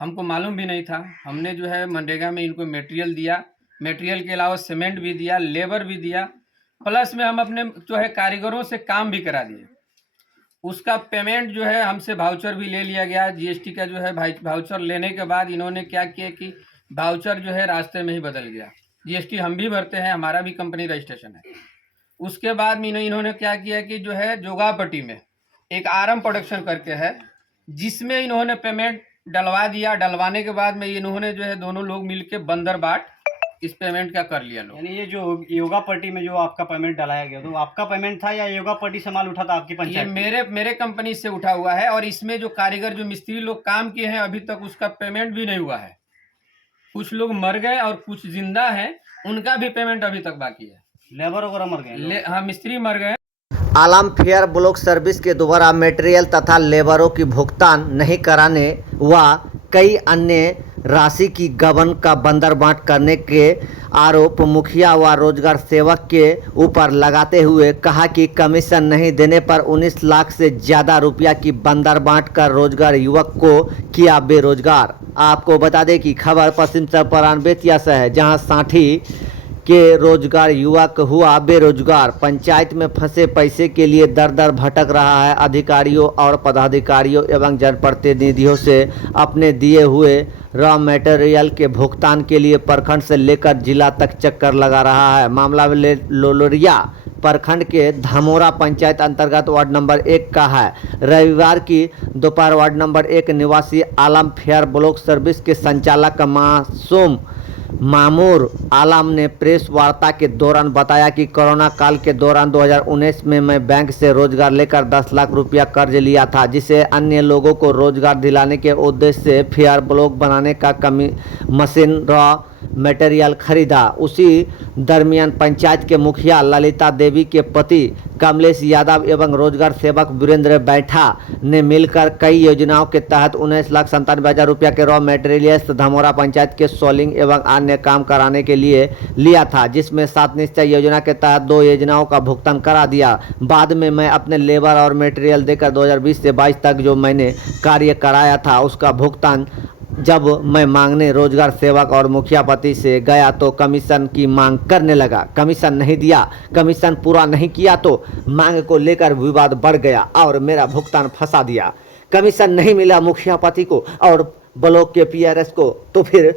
हमको मालूम भी नहीं था। हमने जो है मनरेगा में इनको मटेरियल दिया, मटेरियल के अलावा सीमेंट भी दिया, लेबर भी दिया, प्लस में हम अपने जो है कारीगरों से काम भी करा दिए। उसका पेमेंट जो है हमसे वाउचर भी ले लिया गया। जीएसटी का जो है वाउचर लेने के बाद इन्होंने क्या किया कि वाउचर जो है रास्ते में ही बदल गया। जीएसटी हम भी भरते हैं, हमारा भी कंपनी रजिस्ट्रेशन है। उसके बाद में इन्होंने क्या किया कि जो है जोगापट्टी में एक आरम प्रोडक्शन करके है, जिसमें इन्होंने पेमेंट डलवा दिया। डलवाने के बाद में इन्होंने जो है दोनों लोग मिलके बंदर बाट इस पेमेंट का कर लिया लोग। यानी ये जो योगा पट्टी में जो आपका पेमेंट डलाया गया तो आपका पेमेंट था या योगा पट्टी से माल उठा था आपकी ये पंचायत? मेरे कंपनी से उठा हुआ है, और इसमें जो कारीगर जो मिस्त्री लोग काम किए हैं अभी तक उसका पेमेंट भी नहीं हुआ है। कुछ लोग मर गए और कुछ जिंदा हैं, उनका भी पेमेंट अभी तक बाकी है। लेबर वगैरह मर गए? हाँ, मिस्त्री मर गए। आलम फेयर ब्लॉक सर्विस के द्वारा मटेरियल तथा लेबरों की भुगतान नहीं कराने व कई अन्य राशि की गबन का बंदरबांट करने के आरोप मुखिया व रोजगार सेवक के ऊपर लगाते हुए कहा कि कमीशन नहीं देने पर 19 लाख से ज़्यादा रुपया की बंदरबांट कर रोजगार युवक को किया बेरोजगार। आपको बता दें कि खबर पश्चिम चंपारण बेतिया से है, जहां साठी के रोजगार युवक हुआ बेरोजगार। पंचायत में फंसे पैसे के लिए दर दर भटक रहा है। अधिकारियों और पदाधिकारियों एवं जनप्रतिनिधियों से अपने दिए हुए रॉ मटेरियल के भुगतान के लिए प्रखंड से लेकर जिला तक चक्कर लगा रहा है। मामला लोलोरिया प्रखंड के धामोरा पंचायत अंतर्गत वार्ड नंबर 1 का है। रविवार की दोपहर वार्ड नंबर 1 निवासी आलम फेयर ब्लॉक सर्विस के संचालक मासूम मामूर आलम ने प्रेस वार्ता के दौरान बताया कि कोरोना काल के दौरान 2019 में मैं बैंक से रोजगार लेकर 10 लाख रुपया कर्ज लिया था, जिसे अन्य लोगों को रोजगार दिलाने के उद्देश्य से फेयर ब्लॉक बनाने का मशीन रॉ मटेरियल खरीदा। उसी दरमियान पंचायत के मुखिया ललिता देवी के पति कमलेश यादव एवं रोजगार सेवक वीरेंद्र बैठा ने मिलकर कई योजनाओं के तहत 19,97,000 रुपया के रॉ मटेरियल्स धामोरा पंचायत के सोलिंग एवं अन्य काम कराने के लिए लिया था, जिसमें 7 निश्चय योजना के तहत 2 योजनाओं का भुगतान करा दिया। बाद में मैं अपने लेबर और मटेरियल देकर 2020 से 22 तक जो मैंने कार्य कराया था उसका भुगतान जब मैं मांगने रोजगार सेवक और मुखिया पति से गया तो कमीशन की मांग करने लगा। कमीशन नहीं दिया, कमीशन पूरा नहीं किया तो मांग को लेकर विवाद बढ़ गया और मेरा भुगतान फंसा दिया। कमीशन नहीं मिला मुखिया पति को और ब्लॉक के पीआरएस को, तो फिर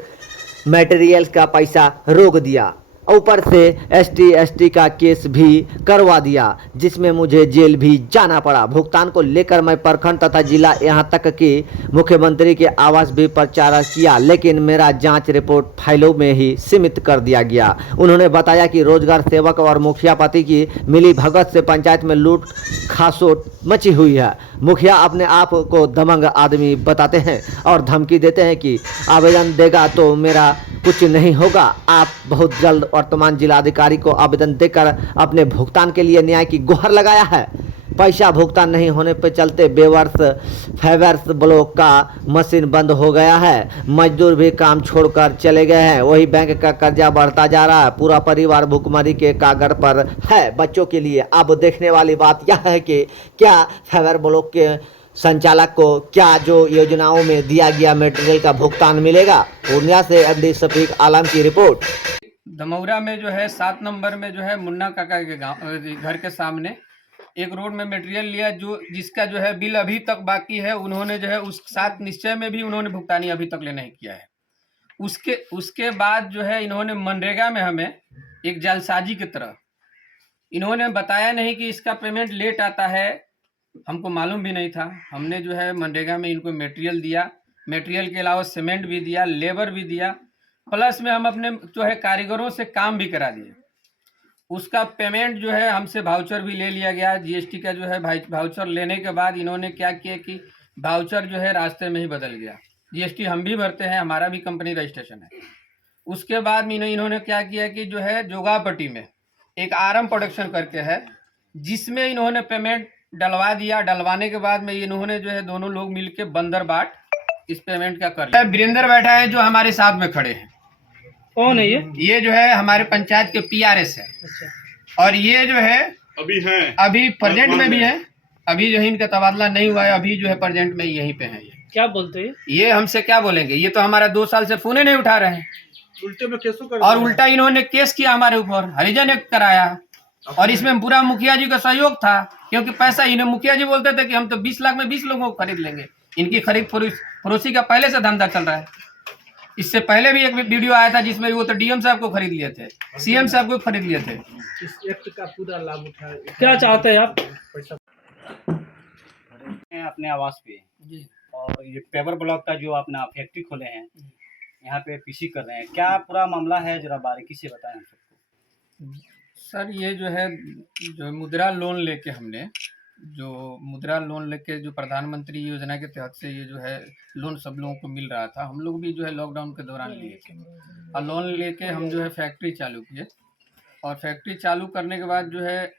मटेरियल का पैसा रोक दिया। ऊपर से एसटी का केस भी करवा दिया, जिसमें मुझे जेल भी जाना पड़ा। भुगतान को लेकर मैं प्रखंड तथा जिला यहाँ तक कि मुख्यमंत्री के आवास भी प्रचार किया, लेकिन मेरा जांच रिपोर्ट फाइलों में ही सीमित कर दिया गया। उन्होंने बताया कि रोजगार सेवक और मुखिया पति की मिली भगत से पंचायत में लूट खासोट मची हुई है। मुखिया अपने आप को दबंग आदमी बताते हैं और धमकी देते हैं कि आवेदन देगा तो मेरा कुछ नहीं होगा। आप बहुत जल्द वर्तमान जिलाधिकारी को आवेदन देकर अपने भुगतान के लिए न्याय की गुहार लगाया है। पैसा भुगतान नहीं होने पर चलते बेवर्स फेवर्स ब्लॉक का मशीन बंद हो गया है। मजदूर भी काम छोड़कर चले गए हैं। वही बैंक का कर्जा बढ़ता जा रहा है। पूरा परिवार भुखमरी के कागर पर है। बच्चों के लिए अब देखने वाली बात यह है कि क्या फेवर ब्लॉक के संचालक को क्या जो योजनाओं में दिया गया मटेरियल का भुगतान मिलेगा। पूर्णिया से एमडी शफीक आलम की रिपोर्ट। धमौरा में जो है 7 नंबर में जो है मुन्ना काका के गाँव घर के सामने एक रोड में मटेरियल लिया, जो जिसका जो है बिल अभी तक बाकी है। उन्होंने जो है उस 7 निश्चय में भी उन्होंने भुगतानी अभी तक नहीं किया है। उसके बाद जो है इन्होंने मनरेगा में हमें एक जालसाजी की तरह इन्होंने बताया नहीं कि इसका पेमेंट लेट आता है। हमको मालूम भी नहीं था। हमने जो है मनरेगा में इनको मटेरियल दिया, मटेरियल के अलावा सीमेंट भी दिया, लेबर भी दिया, प्लस में हम अपने जो है कारीगरों से काम भी करा दिए। उसका पेमेंट जो है हमसे वाउचर भी ले लिया गया। जीएसटी का जो है वाउचर लेने के बाद इन्होंने क्या किया कि वाउचर जो है रास्ते में ही बदल गया। जीएसटी हम भी भरते हैं, हमारा भी कंपनी रजिस्ट्रेशन है। उसके बाद में इन्होंने क्या किया कि जो है जोगापट्टी में एक आरम प्रोडक्शन करके है, जिसमें इन्होंने पेमेंट डलवा दिया। डलवाने के बाद में इन्होंने जो है दोनों लोग मिलके बंदर बाट इस पेमेंट का कर लिया। वीरेंद्र बैठा है जो हमारे साथ में खड़े हैं। कौन है ये जो है हमारे पंचायत के पीआरएस है। अच्छा। और ये जो है अभी प्रेजेंट में भी है। अभी जो है इनका तबादला नहीं हुआ है, अभी जो है प्रेजेंट में यहीं पे है ये। क्या बोलते हैं? ये हमसे क्या बोलेंगे, ये तो हमारा 2 साल से फोन ही नहीं उठा रहे हैं। उल्टे में केसों कर और उल्टा इन्होंने केस किया हमारे ऊपर, हरिजन एक्ट कराया। और इसमें पूरा मुखिया जी का सहयोग था, क्योंकि पैसा इन्हें मुखिया जी बोलते थे कि हम तो 20 लाख में 20 लोगों को खरीद लेंगे। इनकी खरीद फरोशी का पहले से धंधा चल रहा है। इससे पहले भी एक वीडियो आया था जिसमें वो तो डीएम साहब को खरीद लिए थे, सीएम साहब को खरीद लिए थे। इस एक्ट का पूरा लाभ उठाए। क्या चाहते हैं आप? पैसा अपने आवास पे जी। और ये पेपर ब्लॉक का जो अपना फैक्ट्री खोले हैं, यहाँ पे पीसी कर रहे हैं, क्या पूरा मामला है, जरा बारीकी से बताएं हम सबको। सर ये जो है, जो मुद्रा लोन लेके हमने जो प्रधानमंत्री योजना के तहत से ये जो है लोन सब लोगों को मिल रहा था, हम लोग भी जो है लॉकडाउन के दौरान लिए थे। और लोन लेके हम जो है फैक्ट्री चालू किए। और फैक्ट्री चालू करने के बाद जो है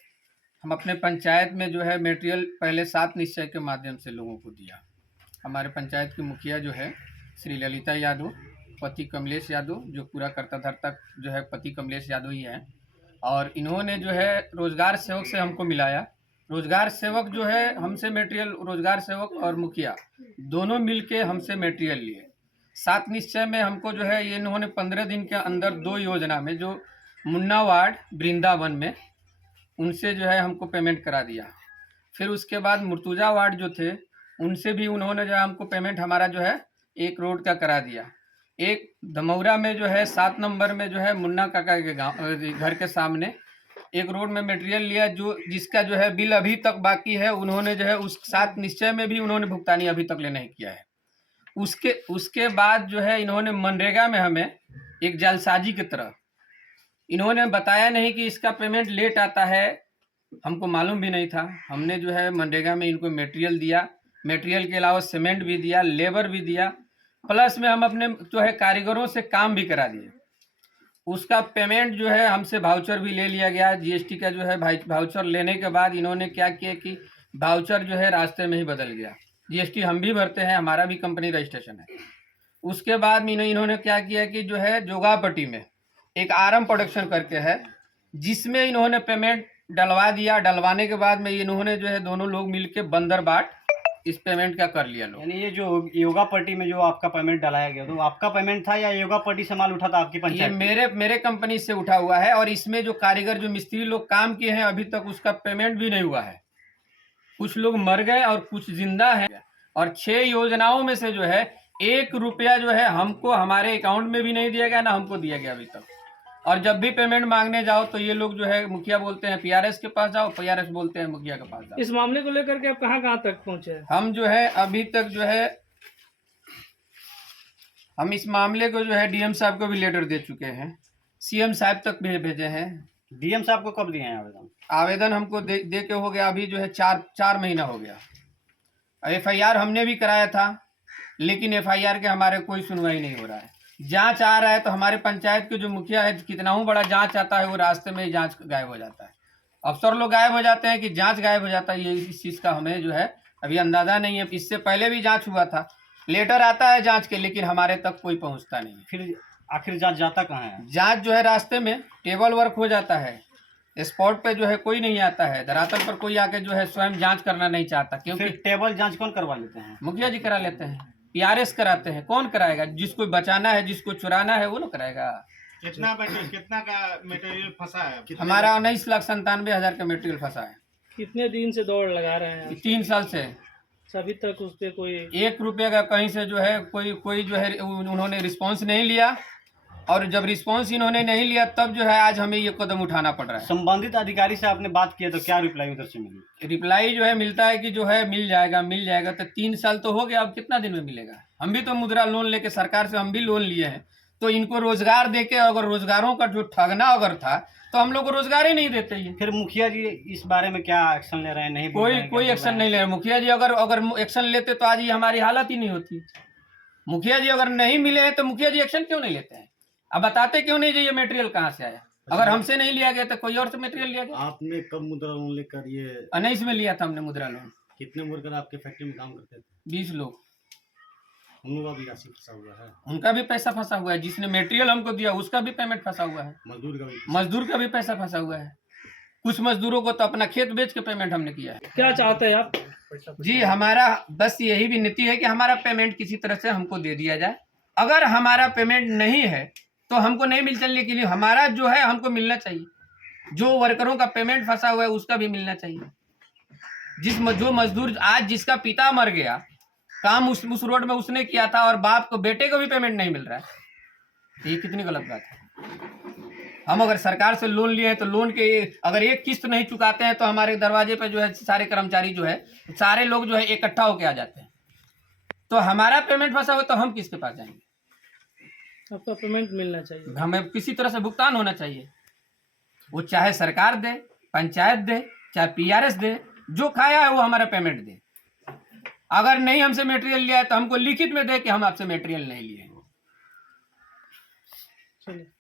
हम अपने पंचायत में जो है मटेरियल पहले 7 निश्चय के माध्यम से लोगों को दिया। हमारे पंचायत की मुखिया जो है श्री ललिता यादव, पति कमलेश यादव, जो पूरा करता धरता जो है पति कमलेश यादव ही है। और इन्होंने जो है रोजगार सेवक से हमको मिलाया। रोजगार सेवक जो है हमसे मटेरियल, रोजगार सेवक और मुखिया दोनों मिलके हमसे मटेरियल लिए। 7 निश्चय में हमको जो है ये इन्होंने 15 दिन के अंदर 2 योजना में, जो मुन्ना वार्ड वृंदावन में, उनसे जो है हमको पेमेंट करा दिया। फिर उसके बाद मुर्तुजा वार्ड जो थे उनसे भी उन्होंने जो है हमको पेमेंट हमारा जो है 1 करोड़ का करा दिया। एक दमौरा में जो है 7 नंबर में जो है मुन्ना काका के गाँव घर के सामने 1 करोड़ में मटेरियल लिया, जो जिसका जो है बिल अभी तक बाकी है। उन्होंने जो है उस 7 निश्चय में भी उन्होंने भुगतानी अभी तक नहीं किया है। उसके बाद जो है इन्होंने मनरेगा में हमें एक जालसाजी की तरह इन्होंने बताया नहीं कि इसका पेमेंट लेट आता है, हमको मालूम भी नहीं था। हमने जो है मनरेगा में इनको मटेरियल दिया, मटेरियल के अलावा सीमेंट भी दिया, लेबर भी दिया, प्लस में हम अपने जो है कारीगरों से काम भी करा दिए। उसका पेमेंट जो है हमसे वाउचर भी ले लिया गया। जीएसटी का जो है वाउचर लेने के बाद इन्होंने क्या किया कि वाउचर जो है रास्ते में ही बदल गया। जीएसटी हम भी भरते हैं, हमारा भी कंपनी रजिस्ट्रेशन है। उसके बाद इन्होंने क्या किया कि जो है जोगापट्टी में एक आरम प्रोडक्शन करके है, जिसमें इन्होंने पेमेंट डलवा दिया। डलवाने के बाद में इन्होंने जो है दोनों लोग मिलके बंदर बाट इस पेमेंट का कर लिया लोग। यानी ये जो योगा पट्टी में जो आपका पेमेंट डलाया गया, तो आपका पेमेंट था या योगा पट्टी से माल उठा था आपकी ये पंचायत? मेरे कंपनी से उठा हुआ है। और इसमें जो कारीगर, जो मिस्त्री लोग काम किए हैं, अभी तक उसका पेमेंट भी नहीं हुआ है। कुछ लोग मर गए और कुछ जिंदा हैं। और 6 योजनाओं में से जो है 1 रुपया जो है हमको हमारे अकाउंट में भी नहीं दिया गया, ना हमको दिया गया अभी तक। और जब भी पेमेंट मांगने जाओ तो ये लोग जो है मुखिया बोलते हैं पीआरएस के पास जाओ, पीआरएस बोलते हैं मुखिया के पास जाओ। इस मामले को लेकर के आप कहाँ तक पहुँचे हैं? हम जो है अभी तक जो है हम इस मामले को जो है डीएम साहब को भी लेटर दे चुके हैं, सीएम साहब तक भी भेजे हैं। डीएम साहब को कब दिए हैं आवेदन? आवेदन हमको दे के हो गया, अभी जो है 4 महीना हो गया। एफआईआर हमने भी कराया था, लेकिन एफआईआर के हमारे कोई सुनवाई नहीं हो रहा है। जांच आ रहा है तो हमारे पंचायत के जो मुखिया है, कितना ही बड़ा जांच आता है, वो रास्ते में ही जांच गायब हो जाता है। अफसर लोग गायब हो जाते हैं कि जांच गायब हो जाता है, ये इस चीज़ का हमें जो है अभी अंदाज़ा नहीं है। इससे पहले भी जांच हुआ था, लेटर आता है जांच के, लेकिन हमारे तक कोई पहुंचता नहीं है। फिर आखिर जांच जाता कहाँ है? जांच जो है रास्ते में टेबल वर्क हो जाता है, स्पॉट पे जो है कोई नहीं आता है, धरातल पर कोई आके जो है स्वयं जांच करना नहीं चाहता। क्योंकि फिर टेबल जांच कौन करवा लेते हैं? मुखिया जी करा लेते हैं, पीआरएस कराते हैं। कौन कराएगा? जिसको बचाना है, जिसको चुराना है, वो लोग कराएगा। कितना का मटेरियल फंसा है? हमारा 19,97,000 का मटेरियल फंसा है। कितने दिन से दौड़ लगा रहे हैं? 3 साल से अभी तक उस पर कोई 1 रुपये का कहीं से जो है कोई जो है उन्होंने रिस्पांस नहीं लिया। और जब रिस्पांस इन्होंने नहीं लिया तब जो है आज हमें ये कदम उठाना पड़ रहा है। संबंधित अधिकारी से आपने बात किया तो क्या रिप्लाई उधर से मिली? रिप्लाई जो है मिलता है कि जो है मिल जाएगा। तो 3 साल तो हो गया, अब कितना दिन में मिलेगा? हम भी तो मुद्रा लोन लेके सरकार से हम भी लोन लिए हैं, तो इनको रोजगार देके अगर रोजगारों का जो ठगना अगर था तो हम लोग को रोजगार ही नहीं देते ये। फिर मुखिया जी इस बारे में क्या एक्शन ले रहे हैं? नहीं बोल रहे हैं, कोई क्या बोल एक्शन रहे नहीं ले रहे। मुखिया जी अगर एक्शन लेते तो आज ये हमारी हालत ही नहीं होती। मुखिया जी अगर नहीं मिले हैं तो मुखिया जी एक्शन क्यों नहीं लेते हैं? अब बताते क्यों नहीं जी ये मटेरियल कहाँ से आया? अगर हमसे नहीं लिया गया तो कोई और से मटेरियल लिया गया। आपने कब मुद्रा लोन लेकर ये 19 में लिया था हमने मुद्रा लोन। कितने वर्कर आपके फैक्ट्री में काम करते थे? 20 लोग। उन लोगों का भी राशि फंसा हुआ है? उनका भी पैसा फंसा हुआ है। जिसने मटेरियल हमको दिया उसका भी पेमेंट फंसा हुआ है। मजदूर का भी? मजदूर का भी पैसा फंसा हुआ है। कुछ मजदूरों को तो अपना खेत बेच के पेमेंट हमने किया है। क्या चाहते हैं आप? जी हमारा बस यही विनती है कि हमारा पेमेंट किसी तरह से हमको दे दिया जाए। अगर हमारा पेमेंट नहीं है तो हमको नहीं मिल चलने के लिए हमारा जो है हमको मिलना चाहिए। जो वर्करों का पेमेंट फंसा हुआ है उसका भी मिलना चाहिए। जो मजदूर आज जिसका पिता मर गया, काम उस रोड में उसने किया था और बाप को बेटे को भी पेमेंट नहीं मिल रहा है, ये कितनी गलत बात है। हम अगर सरकार से लोन लिए हैं तो लोन के अगर एक किस्त नहीं चुकाते हैं तो हमारे दरवाजे पे जो है सारे कर्मचारी जो है सारे लोग जो है इकट्ठा होके आ जाते हैं। तो हमारा पेमेंट फंसा हुआ तो हम किसके पास जाएंगे? आपका पेमेंट मिलना चाहिए। हमें किसी तरह से भुगतान होना चाहिए। वो चाहे सरकार दे, पंचायत दे, चाहे पीआरएस दे, जो खाया है वो हमारा पेमेंट दे। अगर नहीं हमसे मटेरियल लिया है तो हमको लिखित में दे कि हम आपसे मटेरियल नहीं लिए। चलिए।